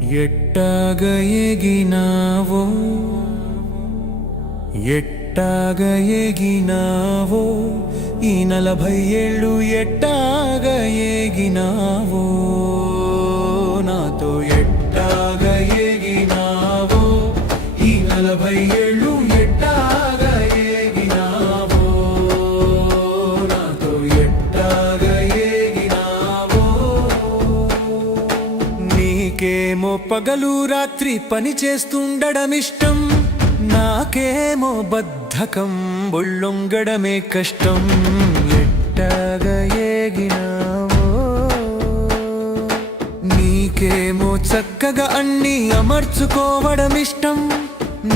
ఎట్టాగ ఎగినావో ఎట్టాగ ఎగినావో ఈ 40 ఏళ్ళు ఎట్టాగ ఎగినావో నాతో ఎట్టాగ ఎగినావో ఈ 40 ఏళ్ళు ఎట్టాగ ఎగినావో నాతో ఎట్టాగ ఎగినావో నీకేమో పగలు రాత్రి పని చేస్తుండడం ఇష్టం నాకేమో బద్ధకం ఒళ్ళొంగడమే కష్టం ఎట్టాగ ఎగినావో నీకేమో చక్కగా అన్నీ అమర్చుకోవడం ఇష్టం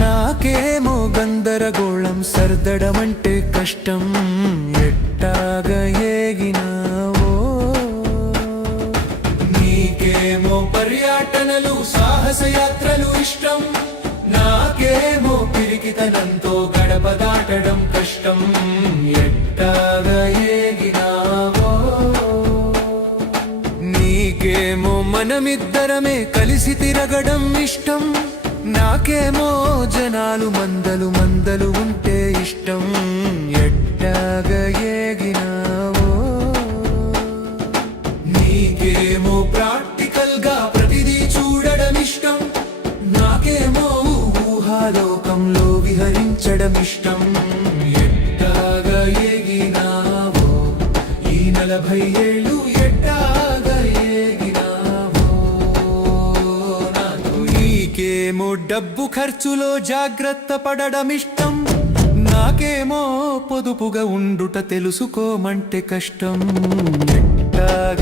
నాకేమో గందరగోళం సర్దడమంటే కష్టం ఎట్టాగ ఎగినావో నీకేమో పర్యటనలు సాహసయాత్రలు ఇష్టం నాకేమో పిరికితనంతో గడప దాటడం కష్టం ఎట్టాగ ఎగినావో నీకేమో మనమిద్దరమే కలిసి తిరగడం ఇష్టం నాకేమో జనాలు మందలు ఉంటే ఇష్టం ఎట్టాగ ఎగినావో నీకేమో ప్రాక్టికల్ గా ప్రతిదీ చూడడం ఇష్టం నాకేమో ఊహాలోకంలో విహరించడం ఇష్టం ఎట్టాగ ఎగినావో ఈ 40 ఏళ్ళు ఎట్టాగ ఎగినావో నాకు నీకేమో డబ్బు ఖర్చులో జాగ్రత్త పడడం ఇష్టం నాకేమో పొదుపుగా ఉండుట తెలుసుకోమంటే కష్టం ఎట్టాగ